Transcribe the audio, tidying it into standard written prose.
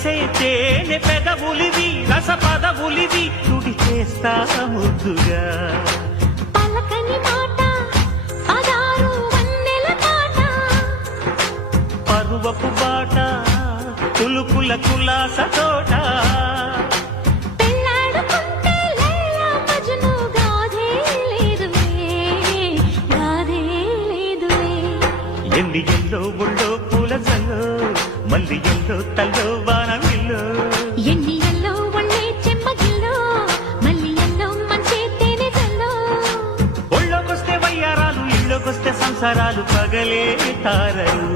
మెరిసే తేనె పెదవులివి రస పదవులివి తుడి చేస్తా ముద్దుగా పలకని మాట పదారు వన్నెల పాట పరువపు బాట కులుకుల కులాస తోట పెళ్ళాడుకుంటే లైలా మజ్ను గాథే లేదులే గాథే లేదులే ఎన్ని ఎల్లో ఒళ్ళో పూల జల్లో మల్లి ఎల్లో తల్లో వానవిల్లో ఎన్ని ఎల్లో ఒళ్ళే చెమ్మగిల్లో మల్లి ఎల్లో మంచే తేనె జల్లో ఒళ్ళోకొస్తే వయ్యారాలు ఇళ్ళోకొస్తే సంసారాలు పగలే తారలు